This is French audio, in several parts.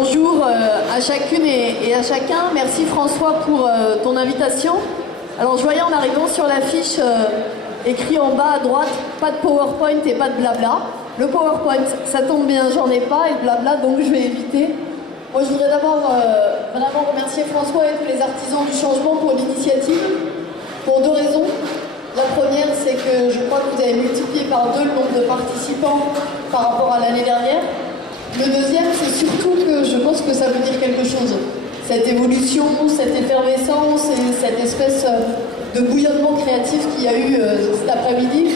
Bonjour à chacune et à chacun. Merci François pour ton invitation. Alors je voyais en arrivant sur l'affiche écrit en bas à droite, pas de PowerPoint et pas de blabla. Le PowerPoint, ça tombe bien, j'en ai pas, et le blabla, donc je vais éviter. Moi je voudrais d'abord vraiment remercier François et tous les artisans du changement pour l'initiative, pour deux raisons. La première, c'est que je crois que vous avez multiplié par 2 le nombre de participants par rapport à l'année dernière. Le deuxième, c'est surtout que je pense que ça veut dire quelque chose. Cette évolution, cette effervescence et cette espèce de bouillonnement créatif qu'il y a eu cet après-midi.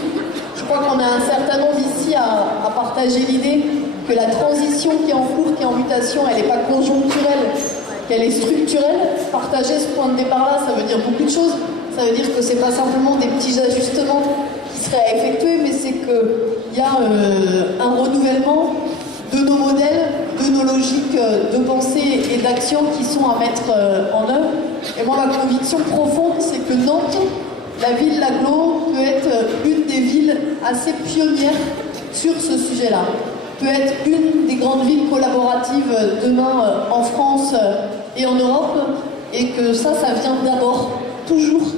Je crois qu'on a un certain nombre ici à partager l'idée que la transition qui est en cours, qui est en mutation, elle n'est pas conjoncturelle, qu'elle est structurelle. Partager ce point de départ-là, ça veut dire beaucoup de choses. Ça veut dire que c'est pas simplement des petits ajustements qui seraient à effectuer, mais c'est qu'il y a un renouvellement de nos modèles, de nos logiques de pensée et d'action qui sont à mettre en œuvre. Et moi, ma conviction profonde, c'est que Nantes, la ville, l'agglo, peut être une des villes assez pionnières sur ce sujet-là. Peut être une des grandes villes collaboratives demain en France et en Europe, et que ça vient d'abord, toujours,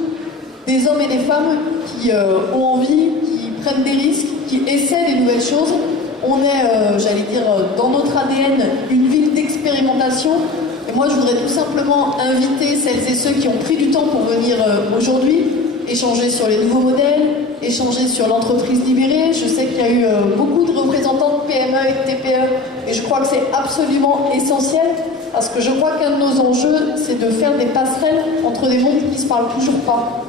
des hommes et des femmes qui ont envie, qui prennent des risques, qui essaient des nouvelles choses. On est, j'allais dire, dans notre ADN, une ville d'expérimentation. Et moi, je voudrais tout simplement inviter celles et ceux qui ont pris du temps pour venir aujourd'hui, échanger sur les nouveaux modèles, échanger sur l'entreprise libérée. Je sais qu'il y a eu beaucoup de représentants de PME et de TPE, et je crois que c'est absolument essentiel, parce que je crois qu'un de nos enjeux, c'est de faire des passerelles entre des mondes qui ne se parlent toujours pas,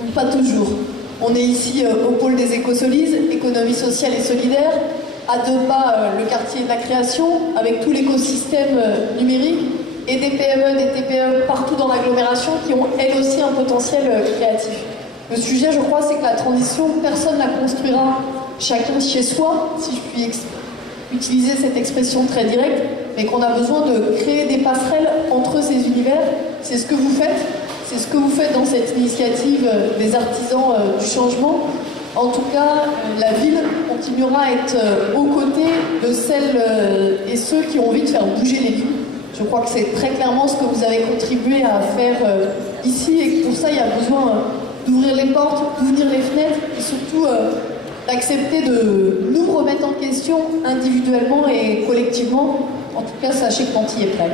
ou pas toujours. On est ici au pôle des écosolides, économie sociale et solidaire, à 2 pas le quartier de la création, avec tout l'écosystème numérique, et des PME, des TPE partout dans l'agglomération qui ont elles aussi un potentiel créatif. Le sujet, je crois, c'est que la transition, personne ne la construira chacun chez soi, si je puis utiliser cette expression très directe, mais qu'on a besoin de créer des passerelles entre ces univers. C'est ce que vous faites, c'est ce que vous faites dans cette initiative des artisans du changement. En tout cas, la ville continuera à être aux côtés de celles et ceux qui ont envie de faire bouger les villes. Je crois que c'est très clairement ce que vous avez contribué à faire ici, et que pour ça, il y a besoin d'ouvrir les portes, d'ouvrir les fenêtres, et surtout d'accepter de nous remettre en question individuellement et collectivement. En tout cas, sachez que Panty est prêt.